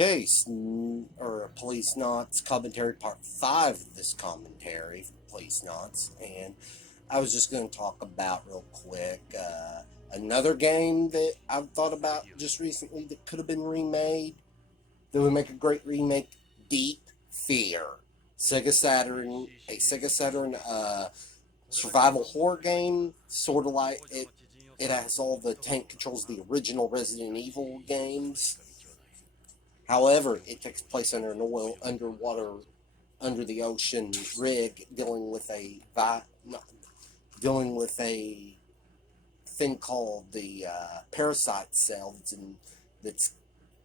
Okay, or Policenauts commentary part 5 of this commentary for Policenauts, and I was just going to talk about real quick another game that I've thought about just recently that could have been remade, that would make a great remake. Deep Fear, Sega Saturn survival horror game, sort of like it. It has all the tank controls of the original Resident Evil games. However, it takes place under an underwater, under the ocean rig, dealing with a thing called the parasite cell that's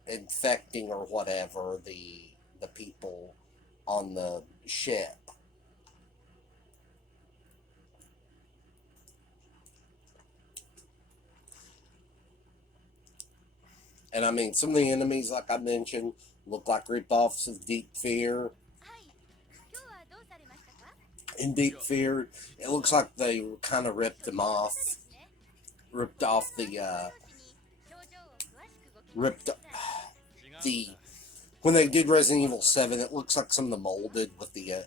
infecting or whatever the people on the ship. And I mean, some of the enemies, like I mentioned, look like ripoffs of Deep Fear. In Deep Fear, it looks like they kind of ripped off ripped the when they did Resident Evil 7. It looks like some of the molded with the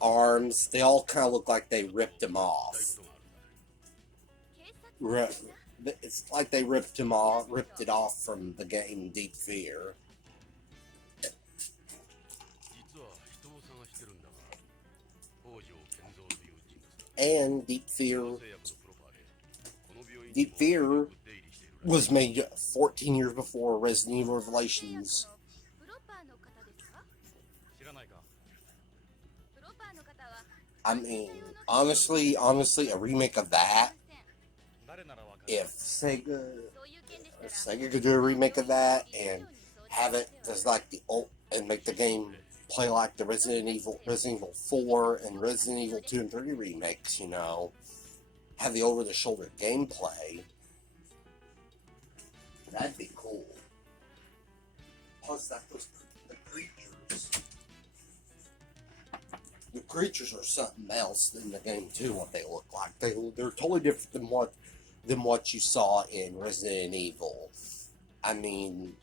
arms. They all kind of look like they ripped them off. It's like they ripped it off from the game Deep Fear. And Deep Fear was made 14 years before Resident Evil Revelations. I mean, honestly, a remake of that. If Sega could do a remake of that and have it as like the old, and make the game play like the Resident Evil 4 and Resident Evil 2 and 3 remakes, have the over-the-shoulder gameplay, that'd be cool. Plus, the creatures. The creatures are something else in the game too. What they look like, they're totally different than what you saw in Resident Evil. I mean,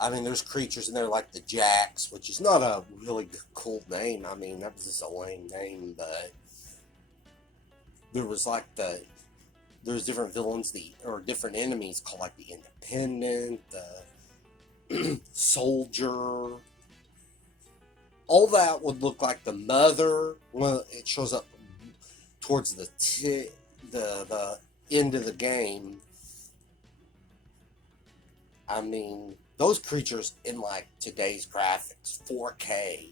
there's creatures in there like the Jacks, which is not a really cool name. I mean, that was just a lame name, but there was there's different villains, or different enemies called like the Independent, the Soldier. All that would look like the Mother when it shows up towards the end of the game. I mean, those creatures in like today's graphics, 4K,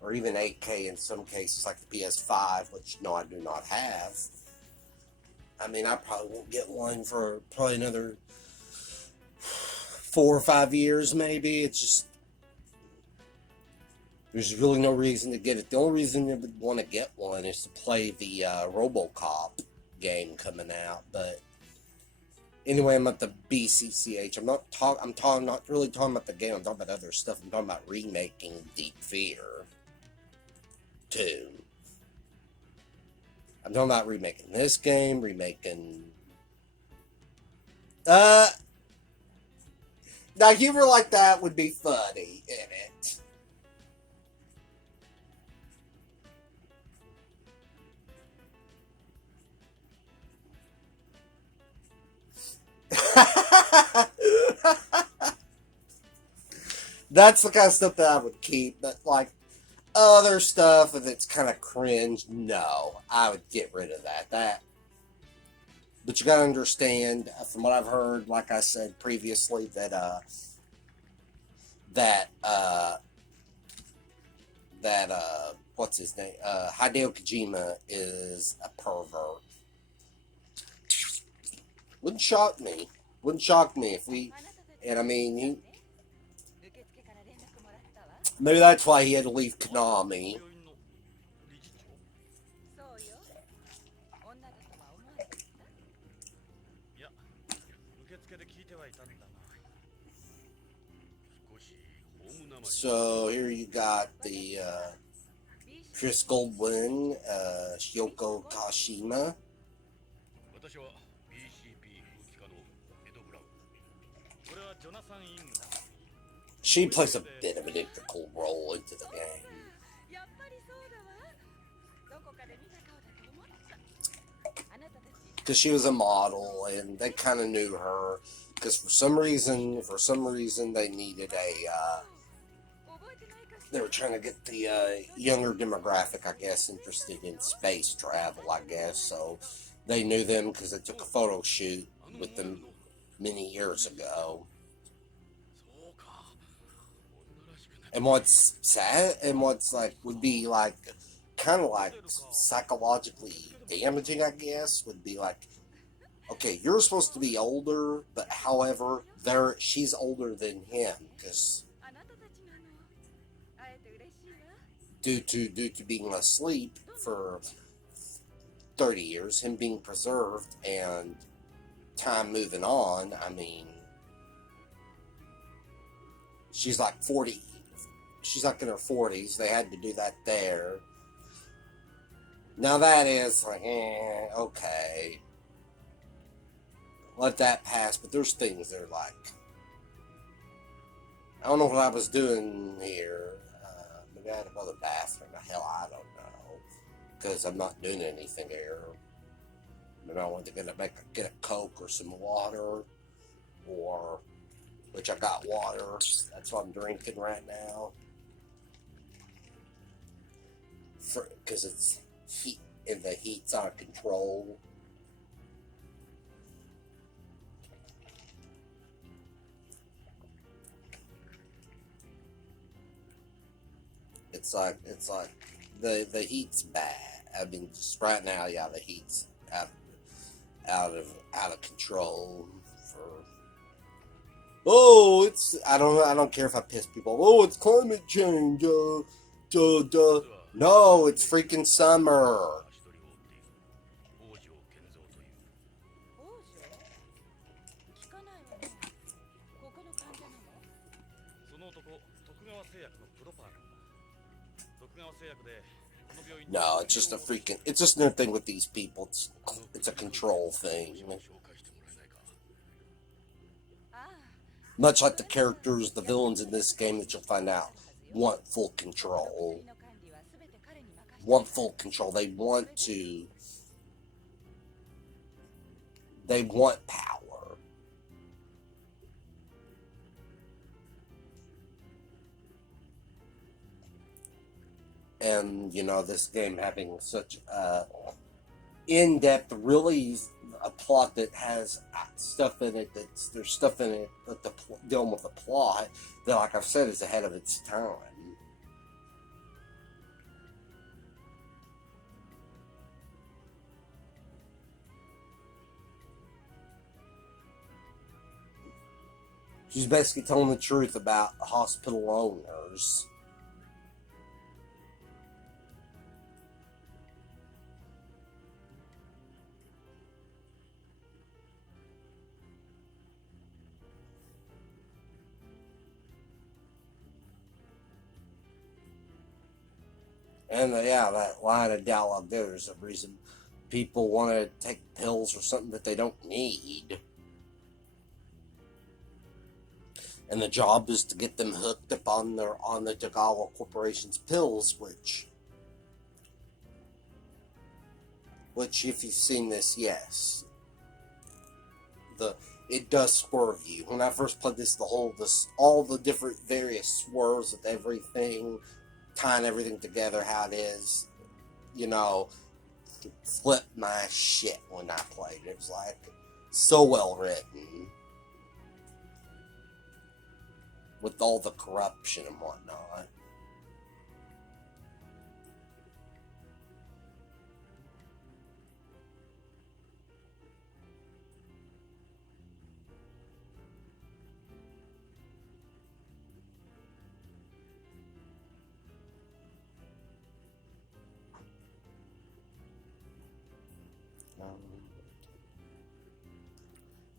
or even 8K in some cases, like the PS5, which no, I do not have. I mean, I probably won't get one for probably another 4 or 5 years, maybe. It's just, there's really no reason to get it. The only reason you would want to get one is to play the RoboCop game coming out. But anyway, I'm at the BCCH. I'm not really talking about the game. I'm talking about other stuff. I'm talking about remaking Deep Fear 2. I'm talking about remaking this game, now humor like that would be funny in it. That's the kind of stuff that I would keep, but like other stuff that's kind of cringe, no, I would get rid of that. But you gotta understand, from what I've heard, like I said previously, that what's his name? Hideo Kojima is a pervert. Wouldn't shock me. If and I mean, maybe that's why he had to leave Konami. So here you got the Chris Goldwyn, Hideo Kojima. She plays a bit of an integral role into the game. Because she was a model, and they kind of knew her. Because for some reason, they needed they were trying to get the younger demographic, I guess, interested in space travel, I guess. So they knew them because they took a photo shoot with them many years ago. And what's sad, and what's like, would be like, kind of like psychologically damaging, I guess, would be like, okay, you're supposed to be older, but however, she's older than him, because due to being asleep for 30 years, him being preserved, and time moving on, I mean, she's like 40. She's like in her 40s. They had to do that there. Now that is like, okay. Let that pass. But there's things that are like, I don't know what I was doing here. Maybe I had to go to the bathroom. Hell, I don't know. Because I'm not doing anything here. Maybe I wanted to get a Coke or some water. Or, which I got water. That's what I'm drinking right now. Because it's heat, and the heat's out of control. It's like the heat's bad. I mean, just right now, yeah, the heat's out of control. I don't care if I piss people. Oh, it's climate change. No, it's freaking summer. No, it's just it's just another thing with these people. It's a control thing. Much like the characters, the villains in this game that you'll find out want full control. They want power. And, this game having such in-depth, really a plot that has stuff in it there's stuff in it that dealing with the plot that, like I've said, is ahead of its time. She's basically telling the truth about hospital owners. And that line of dialogue there's a reason people want to take pills or something that they don't need. And the job is to get them hooked up on the Tagawa Corporation's pills, which if you've seen this, yes. It does swerve you. When I first played this, all the different various swerves with everything, tying everything together, how it is, flipped my shit when I played. It was like so well written, with all the corruption and whatnot.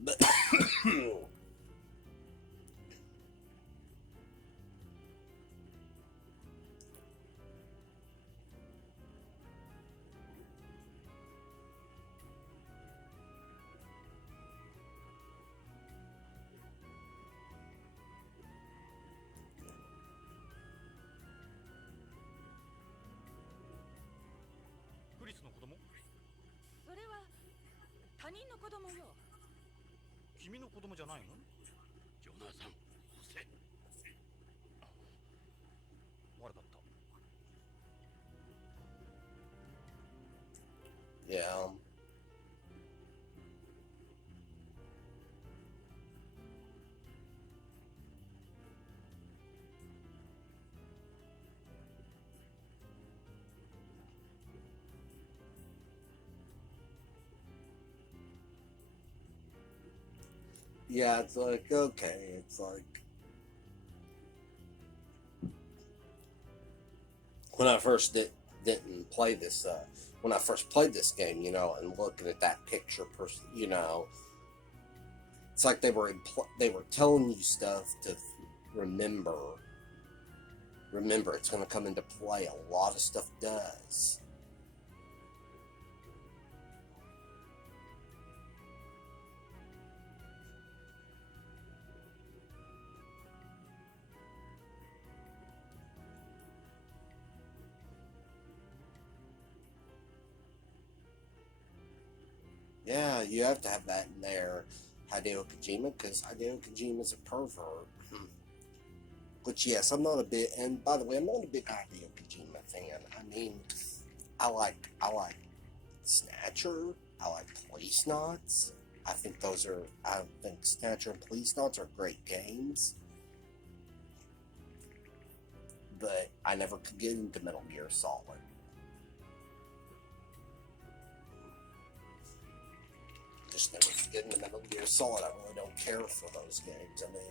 But 君の子供じゃないの？ジョナサン、ホセ。悪かった。Yeah. Yeah, it's like, okay, it's like when I first didn't play this, when I first played this game, you know, and looking at that picture, you know, it's like they were telling you stuff to remember. Remember, it's going to come into play. A lot of stuff does. Yeah, you have to have that in there, Hideo Kojima, because Hideo Kojima is a pervert. Which, yes, I'm not a bit, and by the way, I'm not a big Hideo Kojima fan. I mean, I like Snatcher, I like Policenauts. I think Snatcher and Policenauts are great games. But I never could get into Metal Gear Solid. Just never could get into Metal Gear Solid. I really don't care for those games. I mean,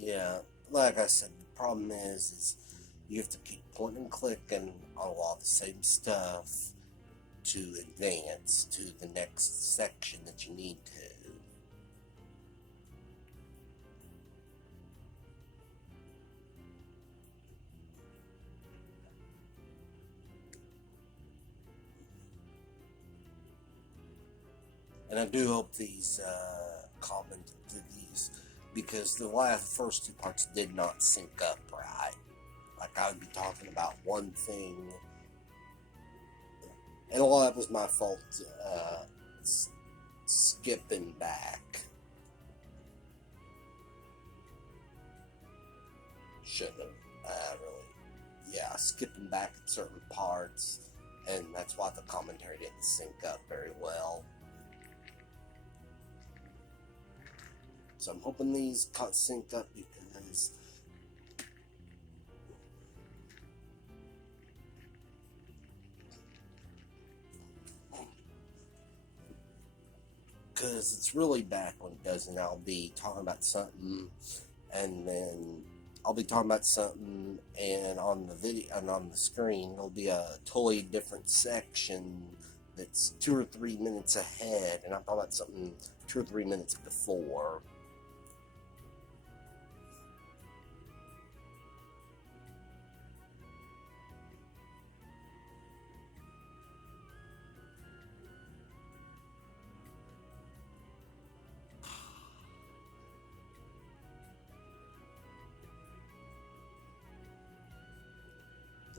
yeah, like I said, the problem is you have to keep pointing and clicking on a lot of the same stuff to advance to the next section that you need to. And I do hope these because the first two parts did not sync up right. Like I would be talking about one thing, and a lot of that was my fault. Skipping back, shouldn't have really. Yeah, skipping back at certain parts, and that's why the commentary didn't sync up very well. So I'm hoping these got synced up because it's really bad when it doesn't. I'll be talking about something, and then I'll be talking about something, and on the video and on the screen there'll be a totally different section that's 2 or 3 minutes ahead, and I'm talking about something 2 or 3 minutes before.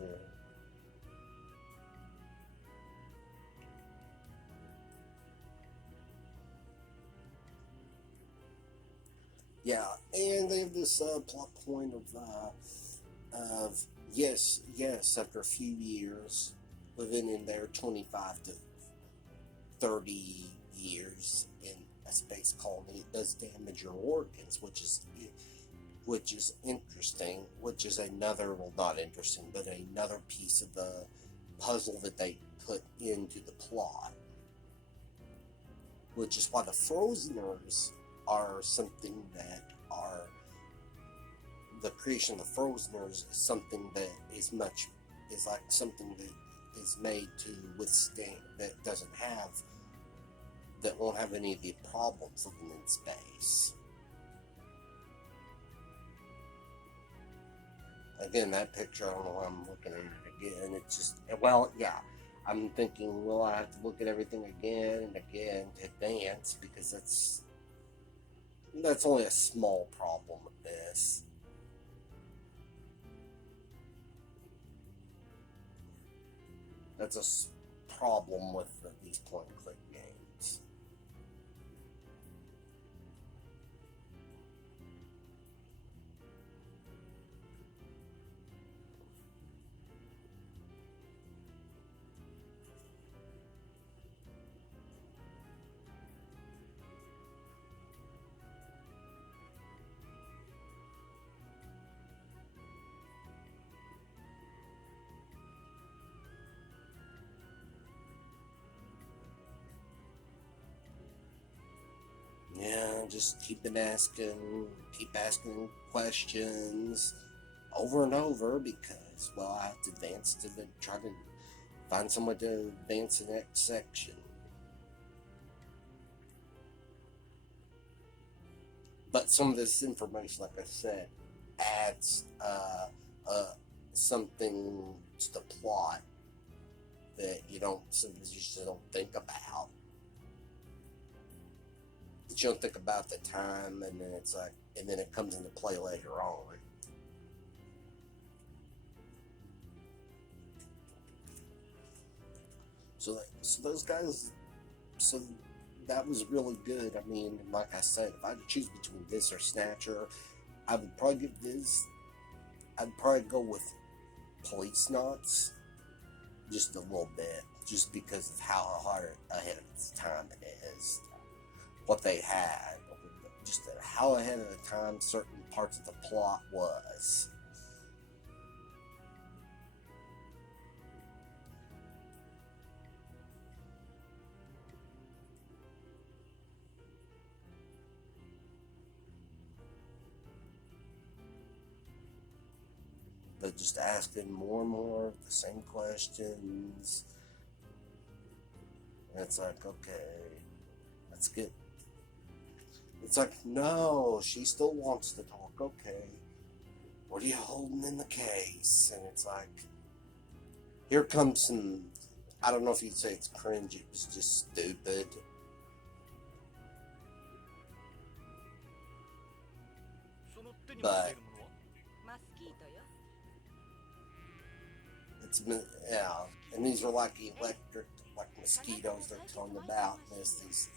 Yeah. Yeah, and they have this plot point of yes, after a few years living in their 25 to 30 years in a space colony, it does damage your organs, which is interesting, which is another, well, not interesting, but another piece of the puzzle that they put into the plot, which is why the Frozeners are something that are, the creation of the Frozeners is something that is like something that is made to withstand, that won't have any of the problems living in space. Again, that picture, I don't know why I'm looking at it again. It's just, well, yeah. I'm thinking, well, I have to look at everything again and again to advance, because that's only a small problem with this. That's a problem with these point-and-click games. Yeah, just keep asking questions over and over, because, well, I have to advance to try to find someone to advance the next section. But some of this information, like I said, adds something to the plot that sometimes you just don't think about. That you don't think about at the time, and then and then it comes into play later on. So those guys, so that was really good. I mean, like I said, if I had to choose between this or Snatcher, I would probably I'd probably go with Policenauts just a little bit, just because of how hard ahead of its time it is. What they had, just how ahead of the time certain parts of the plot was. But just asking more and more of the same questions. And it's like, okay, that's good. It's like, no, she still wants to talk. Okay, what are you holding in the case? And it's like, here comes some, I don't know if you'd say it's cringe, it was just stupid. But it's, yeah, and these are like electric, like mosquitoes they're telling about. And there's these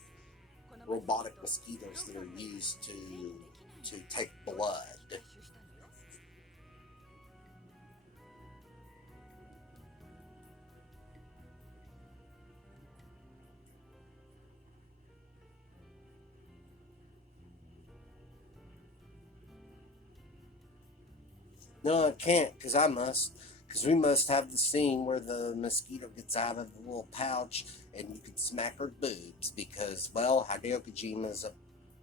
robotic mosquitoes that are used to take blood. No, I can't, because we must have the scene where the mosquito gets out of the little pouch and you can smack her boobs, because, well, Hideo Kojima's a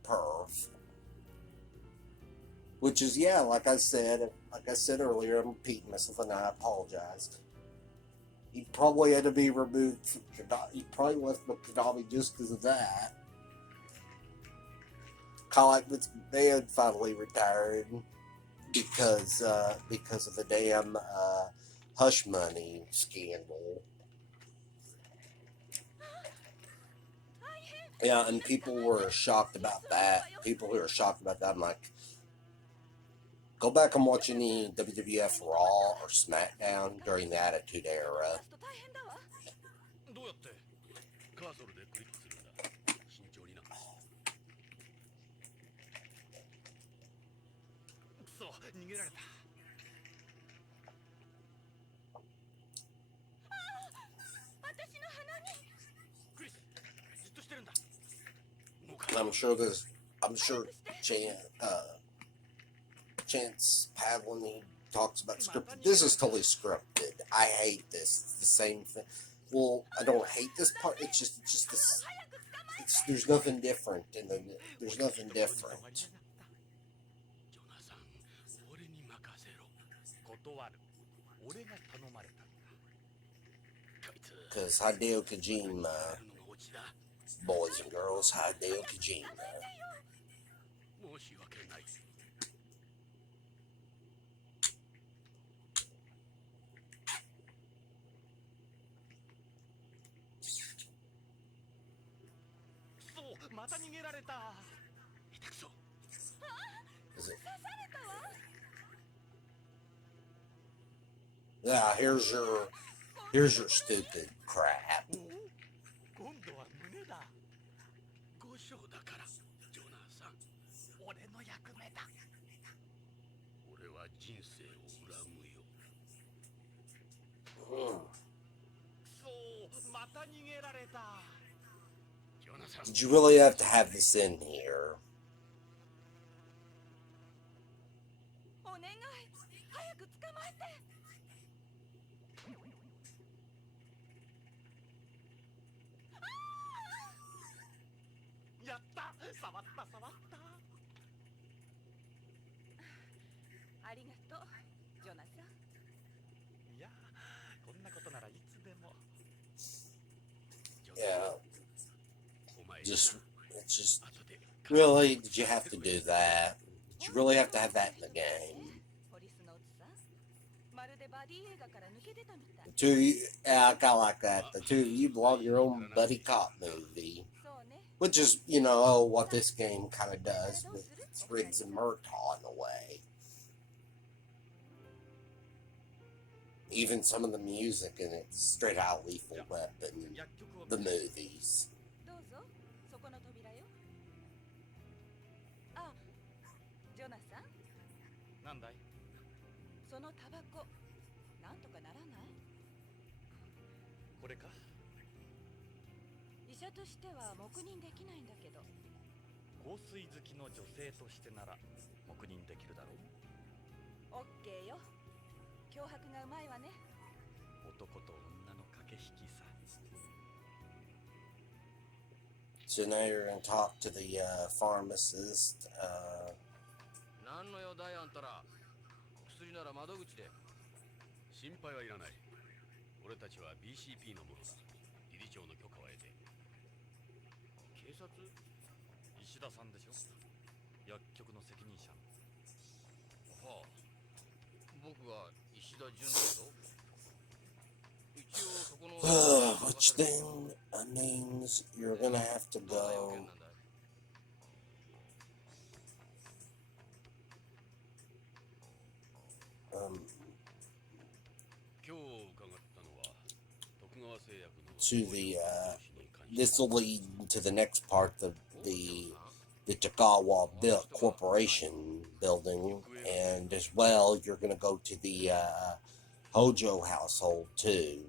perv. Which is, yeah, like I said earlier, I'm repeating myself and I apologize. He probably had to be removed from Konami. He probably left Konami just because of that. Kind of like they had finally retired because of the damn hush money scandal. Yeah, and people were shocked about that. People who were shocked about that, I'm like, go back and watch any WWF Raw or SmackDown during the Attitude Era. どうやってカーソルでクリックするんだ慎重にな逃げられた。クリス、じっとしてるんだ。動かない。 I'm sure Chance Pavlin, he talks about scripted. This is totally scripted. I hate this. It's the same thing. Well, I don't hate this part. It's just this. There's nothing different, there's nothing different. ジョナサン、俺に任せろ。断る。俺が頼まれたんだ。こいつ。 Because Hideo Kojima, のがオチだ。 boys and girls, Hideo Kojima. 申し訳ない。そう、また逃げられた。下手くそ。 Is it? Yeah, here's your stupid crap. 今度は胸だ。五章だから、ジョナサン。俺の役目だ。俺は人生を恨むよ。 Hmm. そう、また逃げられた。ジョナサン。 Did you really have to have this in here? お願い、早く捕まえて。やった、触った触った。ありがとう、ジョナサン。いや、こんなことならいつでも。 Yeah. お前 Just it's just 後で really, did you have to do that? Did you really have to have that in the game? ポリスノーツさん、まるでバディ映画から抜け出たみたい。 The two of you, yeah, I kind of like that. The two of you belong your own buddy cop movie. そうね。 Which is, you know, what this game kind of does with Riggs and Murtaugh in a way. Even some of the music in it's straight out Lethal Weapon, 薬局を the movies. どうぞ、そこの扉よ。あ、ジョナサン、なんだい。そのタバコ、なんとかならない？これか。医者としては黙認できないんだけど。香水好きの女性としてなら黙認できるだろう。オッケーよ。脅迫がうまいわね。男と女の駆け引きさ。 So now you're going to talk to the pharmacist. 何の用だいあんたら。薬なら窓口で。心配はいらない。俺たちは BCP のものだ。理事長の許可は得て。警察？石田さんでしょ。薬局の責任者。はあ。僕が石田純だぞ。一応そこの。which then means you're going to have to どんな要件 go. なんだい？ 今日伺ったのは徳川製薬の To the this will lead to the next part of the Tagawa Corporation building, and as well you're going to go to the Hojo household too,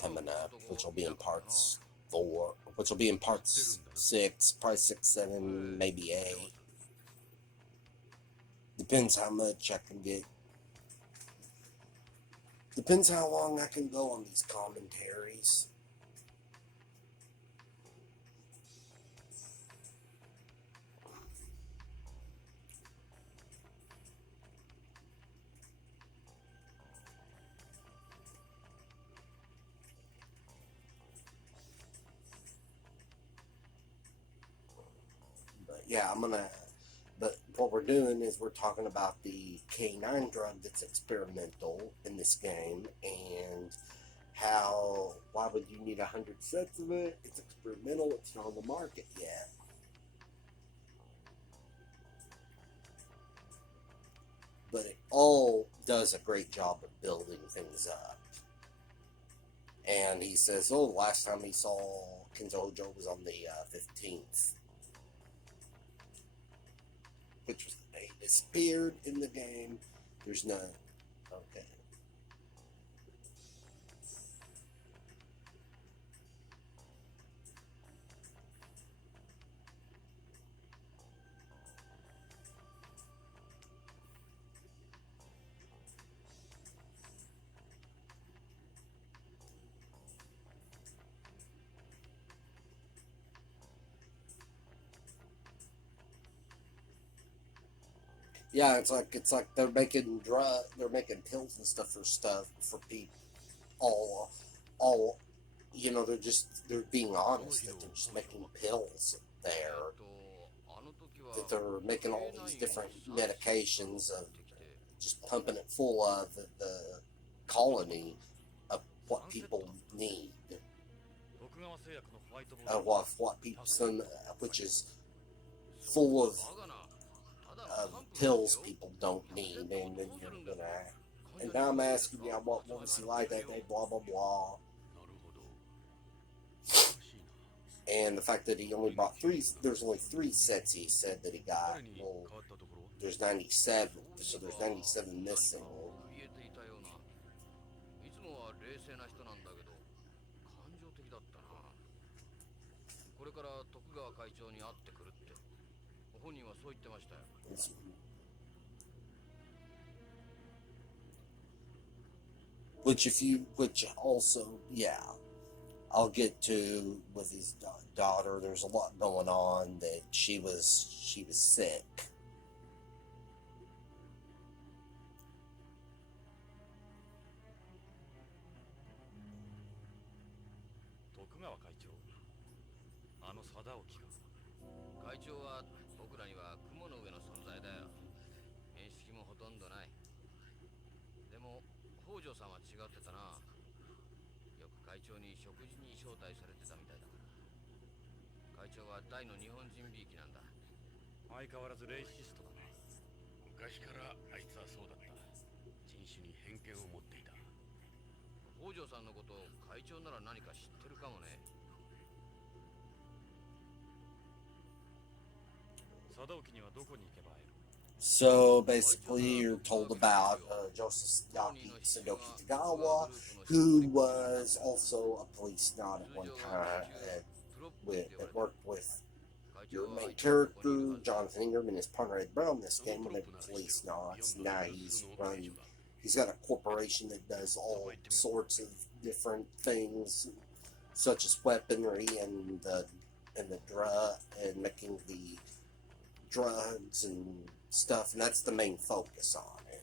coming up, which will be in parts 4, which will be in parts 6, probably 6, 7, maybe 8. Depends how much I can get. Depends how long I can go on these commentaries. But yeah, but what we're doing is we're talking about the K9 drug that's experimental in this game, and why would you need 100 sets of it? It's experimental, it's not on the market yet. But it all does a great job of building things up. And he says, oh, last time he saw Kenzo Joe was on the 15th. Which was the day he disappeared in the game. There's none. Okay. Yeah, it's like they're making pills and stuff for people. All they're being honest that they're just making pills there, あの時は that they're making all these different medications of just pumping it full of the colony of what people need, 徳川製薬のホワイトボード of what people which is full of バカなただの pills people don't need, and then you're gonna. And now I'm asking you, what was he like that day? Blah blah blah. なるほどおかしいな And the fact that he only bought there's only 3 sets he said that he got. 彼に変 Well, わったところ there's 97, so there's 97 missing. 怯えていたようないつもは冷静な人なんだけど感情的だったなこれから徳川会長に会ってくるって本人はそう言ってましたよ Which also, yeah, I'll get to with his daughter. There's a lot going on that she was sick. 徳川会長あの貞興が会長は僕らには雲の上の存在だよ面識もほとんどないでも北条さんは違ってたなよく会長に食事に招待されてたみたいだから会長は大の日本人びいきなんだ相変わらずレイシストだね昔からあいつはそうだった人種に偏見を持っていた北条さんのことを会長なら何か知ってるかもね貞興にはどこに行けば会える So basically, you're told about Joseph Sadoki Tagawa, who was also a police naut at one time, that worked with your main character, Jonathan Ingram, and his partner Ed Brown in this game when they were police nauts. Now he's got a corporation that does all sorts of different things, such as weaponry and the drug and making the drugs and stuff, and that's the main focus on it.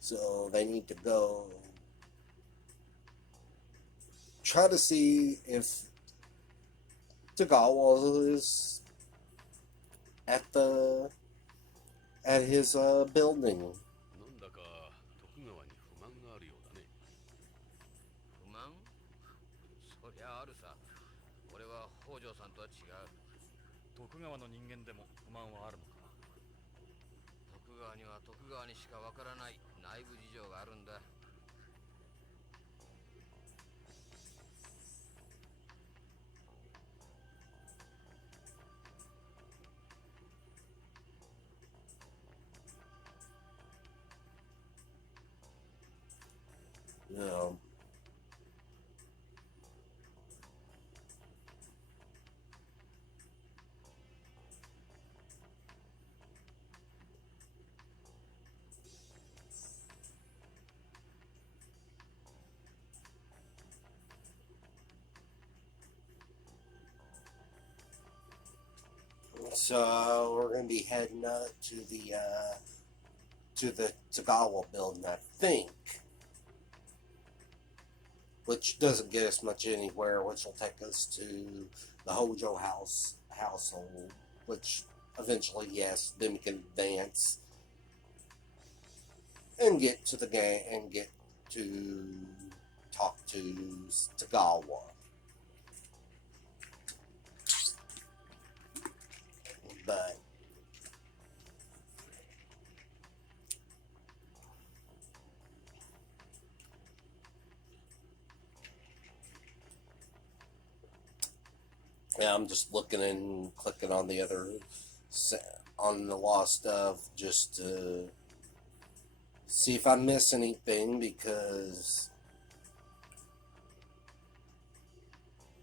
So they need to go try to see if Tagawa is at his building. なんだか徳川に不満があるようだね不満そりゃあるさ俺は北条さんとは違う徳川の人間でも不満はあるのか徳川には徳川にしかわからない内部事情があるんだ No. So we're gonna be heading up to the Tagawa building, I think. Which doesn't get us much anywhere, which will take us to the Hojo household, which eventually, yes, then we can advance and get to the game and get to talk to Tagawa. But yeah, I'm just looking and clicking on the other on the lost stuff just to see if I miss anything, because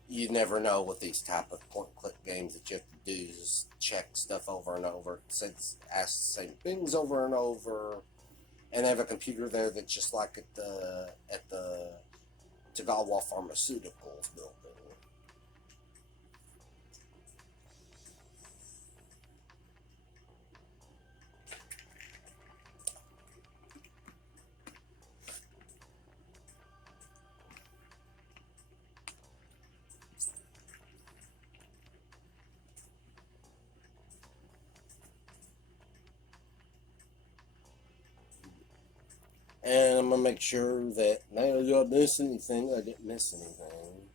you never know with these type of point-click games that you have to do is check stuff over and over. Ask the same things over and over, and they have a computer there that's just like at the Tagawa Pharmaceuticals building. And I'm going to make sure that now I don't miss anything. I didn't miss anything.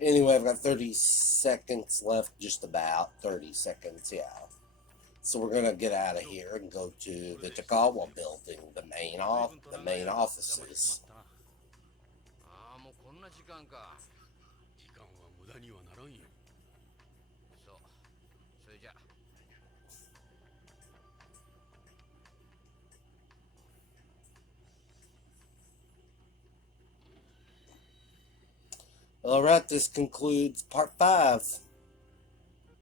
Anyway, I've got 30 seconds left, just about 30 seconds, yeah. So we're going to get out of here and go to the Tagawa building, the main offices. ああ、もうこんな時間か。時間は無駄にはならんよ。そう。それじゃ。Alright, this concludes part 5.